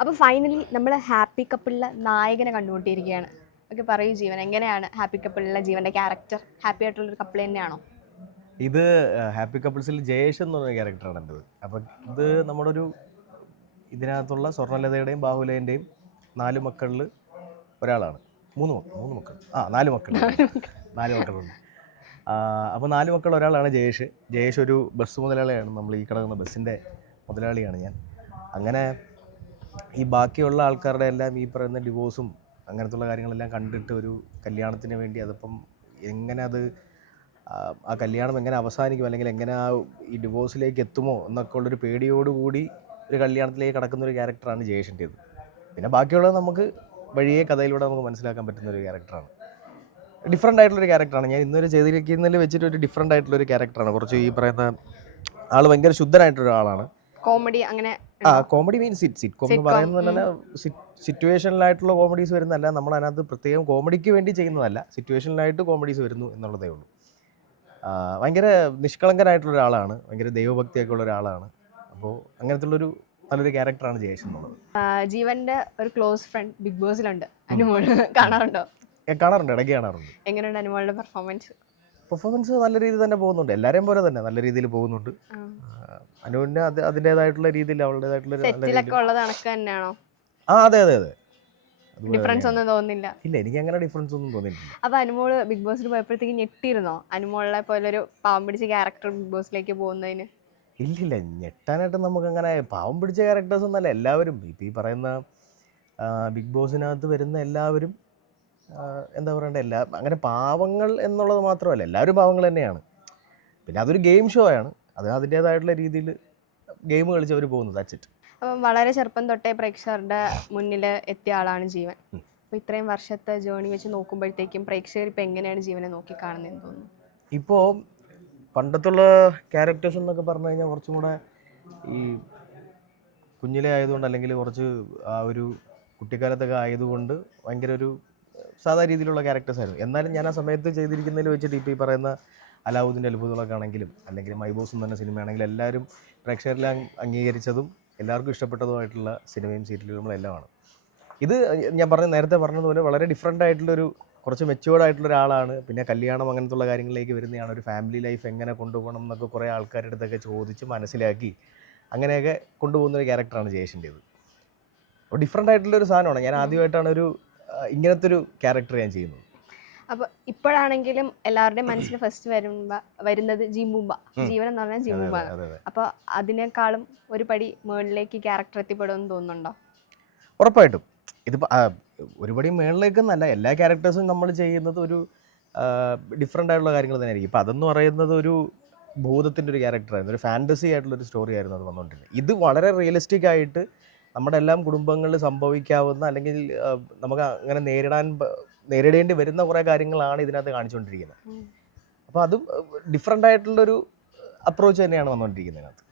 അപ്പോൾ ഫൈനലി നമ്മൾ ഹാപ്പി കപ്പിളിലെ നായകനെ കണ്ടുകൊണ്ടിരിക്കുകയാണ് ഒക്കെ പറയൂ ജീവൻ എങ്ങനെയാണ് ഹാപ്പി കപ്പിളിലെ ജീവന്റെ ക്യാരക്ടർ ഹാപ്പി ആയിട്ടുള്ളൊരു കപ്പിൾ തന്നെയാണോ? ഇത് ഹാപ്പി കപ്പിൾസിൽ ജയേഷ് എന്ന് പറഞ്ഞ ക്യാരക്ടറാണ് എന്റെത് അപ്പം ഇത് നമ്മുടെ ഒരു ഇതിനകത്തുള്ള സ്വർണലതയുടെയും ബാഹുലേന്റെയും നാല് മക്കളിൽ ഒരാളാണ്. മൂന്ന് മക്കൾ മൂന്ന് മക്കൾ. ആ നാല് മക്കൾ. നാല് മക്കളുണ്ട്. അപ്പോൾ നാല് മക്കൾ ഒരാളാണ് ജയേഷ്. ജയേഷ് ഒരു ബസ് മുതലാളിയാണ്. നമ്മൾ ഈ കിടക്കുന്ന ബസ്സിന്റെ മുതലാളിയാണ് ഞാൻ. അങ്ങനെ ഈ ബാക്കിയുള്ള ആൾക്കാരുടെ എല്ലാം ഈ പറയുന്ന ഡിവോഴ്സും അങ്ങനത്തുള്ള കാര്യങ്ങളെല്ലാം കണ്ടിട്ട് ഒരു കല്യാണത്തിന് വേണ്ടി അതിപ്പം എങ്ങനെ അത് ആ, കല്യാണം എങ്ങനെ അവസാനിക്കും അല്ലെങ്കിൽ എങ്ങനെ ആ ഈ ഡിവോഴ്സിലേക്ക് എത്തുമോ എന്നൊക്കെ ഉള്ളൊരു പേടിയോടുകൂടി ഒരു കല്യാണത്തിലേക്ക് കടക്കുന്ന ഒരു ക്യാരക്ടറാണ് ജയേഷിന്റേത് പിന്നെ ബാക്കിയുള്ളത് നമുക്ക് വഴിയെ കഥയിലൂടെ നമുക്ക് മനസ്സിലാക്കാൻ പറ്റുന്ന ഒരു ക്യാരക്ടറാണ് ഡിഫറെന്റ് ആയിട്ടുള്ളൊരു ക്യാരക്ടറാണ് ഞാൻ ഇന്നൊരു ചെയ്തിരിക്കുന്നതിൽ വെച്ചിട്ട് ഒരു ഡിഫറെന്റ് ആയിട്ടുള്ളൊരു ക്യാരക്ടറാണ് കുറച്ച് ഈ പറയുന്ന ആൾ ഭയങ്കര ശുദ്ധനായിട്ടൊരു ആളാണ് കോമഡി അങ്ങനെ ആ comedy means sit sitcom എന്ന് പറയുന്നത് തന്നെ സിറ്റുവേഷനിലായിട്ടുള്ള കോമഡീസ് വരുന്നതല്ല. നമ്മൾ അതിനകത്ത് പ്രത്യേകം കോമഡിക്ക് വേണ്ടി ചെയ്യുന്നതല്ല. സിറ്റുവേഷനിലായിട്ട് കോമഡീസ് വരുന്നു എന്നുള്ളതേ ഉള്ളൂ. ഭയങ്കര നിഷ്കളങ്കനായിട്ടുള്ള ഒരാളാണ്. ഭയങ്കര ദൈവഭക്തിയൊക്കെ ഉള്ള ഒരാളാണ്. അപ്പോൾ അങ്ങനത്തെ ഒരു നല്ലൊരു ക്യാരക്ടറാണ് ജയേഷ് എന്നുള്ളത്. ജീവന്റെ ഒരു ക്ലോസ് ഫ്രണ്ട് ബിഗ് ബോസിലുണ്ട് അനുമോൾ കാണാറുണ്ടോ? കാണാറുണ്ട്. ഇടയ്ക്ക് കാണാറുണ്ട്. എങ്ങനെയുണ്ട് അനുമോളുടെ പെർഫോമൻസ് പെർഫോമൻസ് നല്ല രീതിയിൽ തന്നെ പോകുന്നുണ്ട്. എല്ലാവരെയും പോലെ തന്നെ നല്ല രീതിയിൽ പോകുന്നുണ്ട്. അനുവിന് അത് അതിന്റെതായിട്ടുള്ള രീതിയിൽ അവളുടേതായിട്ടുള്ള സെറ്റിലൊക്കെ ഉള്ളത് കണക്ക് തന്നെയാണോ? ആ അതെ അതെ അതെ. അതുപോലെ ഡിഫറൻസ് ഒന്നും തോന്നില്ല ഇല്ല എനിക്ക് അങ്ങനെ ഡിഫറൻസ് ഒന്നും തോന്നിയിട്ടില്ല. അപ്പൊ അനുമോൾ ബിഗ് ബോസിൽ പോയപ്പോഴത്തേക്ക് ഞെട്ടിയിരുന്നോ? അനുമോളെ പോലെ ഒരു പാവം പിടിച്ച ക്യാരക്ടർ ബിഗ് ബോസിലേക്ക് പോകുന്നതിന്? ഇല്ലില്ല ഞെട്ടാനായിട്ട് നമുക്ക് അങ്ങനെ പാവം പിടിച്ച ക്യാരക്ടേഴ്സ് ഒന്നല്ല എല്ലാവരും. ഇപ്പം ഈ പറയുന്ന ബിഗ് ബോസിനകത്ത് വരുന്ന എല്ലാവരും എന്താ പറയണ്ടേ എല്ലാ അങ്ങനെ പാവങ്ങൾ എന്നുള്ളത് മാത്രമല്ല എല്ലാവരും പാവങ്ങൾ തന്നെയാണ്. പിന്നെ അതൊരു ഗെയിം ഷോ ആണ്. അത് അതിന്റേതായിട്ടുള്ള രീതിയിൽ ഗെയിം കളിച്ച് അവർ പോകുന്നു ദാറ്റ്സ് ഇറ്റ് അപ്പം വളരെ ചെറുപ്പം തൊട്ടേ പ്രേക്ഷകരുടെ മുന്നിൽ എത്തിയ ആളാണ് ജീവൻ. അപ്പോൾ ഇത്രയും വർഷത്തെ ജേണി വെച്ച് നോക്കുമ്പോഴത്തേക്കും പ്രേക്ഷകർ ഇപ്പം എങ്ങനെയാണ് ജീവനെ നോക്കി കാണുന്നതെന്ന് തോന്നുന്നു? ഇപ്പോൾ പണ്ടത്തുള്ള ക്യാരക്ടേഴ്സ് എന്നൊക്കെ പറഞ്ഞു കഴിഞ്ഞാൽ കുറച്ചും കൂടെ ഈ കുഞ്ഞിലെ ആയതുകൊണ്ട് അല്ലെങ്കിൽ കുറച്ച് ആ ഒരു കുട്ടിക്കാലത്തൊക്കെ ആയതുകൊണ്ട് ഭയങ്കര ഒരു സാധാ രീതിയിലുള്ള ക്യാരക്ടേഴ്സ് ആയിരുന്നു. എന്നാലും ഞാൻ ആ സമയത്ത് ചെയ്തിരിക്കുന്നതിൽ വെച്ചിട്ട് ഇപ്പോൾ ഈ പറയുന്ന അലാവുദ്ദീന്റെ അത്ഭുതങ്ങളൊക്കെ ആണെങ്കിലും അല്ലെങ്കിൽ മൈബോസ് എന്ന് പറഞ്ഞ സിനിമയാണെങ്കിലും എല്ലാവരും പ്രേക്ഷകരിൽ അംഗീകരിച്ചതും എല്ലാവർക്കും ഇഷ്ടപ്പെട്ടതുമായിട്ടുള്ള സിനിമയും സീരിയലുകളും എല്ലാമാണ് ഇത് ഞാൻ പറഞ്ഞ നേരത്തെ പറഞ്ഞതുപോലെ വളരെ ഡിഫറെന്റ് ആയിട്ടുള്ളൊരു കുറച്ച് മെച്ചുവേർഡ് ആയിട്ടുള്ള ഒരാളാണ്. പിന്നെ കല്യാണം അങ്ങനത്തുള്ള കാര്യങ്ങളിലേക്ക് വരുന്നതാണ്. ഒരു ഫാമിലി ലൈഫ് എങ്ങനെ കൊണ്ടുപോകണം എന്നൊക്കെ കുറേ ആൾക്കാരുടെ അടുത്തൊക്കെ ചോദിച്ച് മനസ്സിലാക്കി അങ്ങനെയൊക്കെ കൊണ്ടുപോകുന്ന ഒരു ക്യാരക്ടറാണ് ജയേഷിന്റേത്. അപ്പോൾ ഡിഫറെന്റ് ആയിട്ടുള്ള ഒരു സാധനമാണ്. ഞാൻ ആദ്യമായിട്ടാണ് ഒരു ഇങ്ങനത്തെ ഒരു ക്യാരക്ടർ ഞാൻ ചെയ്യുന്നത്. അപ്പോൾ ഇപ്പോഴാണെങ്കിലും എല്ലാവരുടെയും മനസ്സിൽ ഫസ്റ്റ് വരുമ്പ വരുന്നത് ജിംബുമ്പ ജീവൻ എന്ന് പറഞ്ഞാൽ ജിംബുമ്പ അപ്പോൾ അതിനേക്കാളും ഒരു പടി മുകളിലേക്ക് ക്യാരക്ടർ എത്തിപ്പെടുമെന്ന് തോന്നുന്നുണ്ടോ? ഉറപ്പായിട്ടും. ഇതിപ്പോൾ ഒരുപടി മേളിലേക്കെന്നല്ല എല്ലാ ക്യാരക്ടേഴ്സും നമ്മൾ ചെയ്യുന്നത് ഒരു ഡിഫറെന്റ് ആയിട്ടുള്ള കാര്യങ്ങൾ തന്നെയായിരിക്കും. ഇപ്പം അതെന്ന് പറയുന്നത് ഒരു ഭൂതത്തിന്റെ ഒരു ക്യാരക്ടറായിരുന്നു ഒരു ഫാന്റസി ആയിട്ടുള്ള ഒരു സ്റ്റോറി ആയിരുന്നു അത് വന്നുകൊണ്ടിരുന്നത് ഇത് വളരെ റിയലിസ്റ്റിക് ആയിട്ട് നമ്മുടെ എല്ലാം കുടുംബങ്ങളിൽ സംഭവിക്കാവുന്ന അല്ലെങ്കിൽ നമുക്ക് അങ്ങനെ നേരിടാൻ നേരിടേണ്ടി വരുന്ന കുറേ കാര്യങ്ങളാണ് ഇതിനകത്ത് കാണിച്ചുകൊണ്ടിരിക്കുന്നത്. അപ്പോൾ അതും ഡിഫറെന്റ് ആയിട്ടുള്ളൊരു അപ്രോച്ച് തന്നെയാണ് വന്നുകൊണ്ടിരിക്കുന്നത് ഇതിനകത്ത്.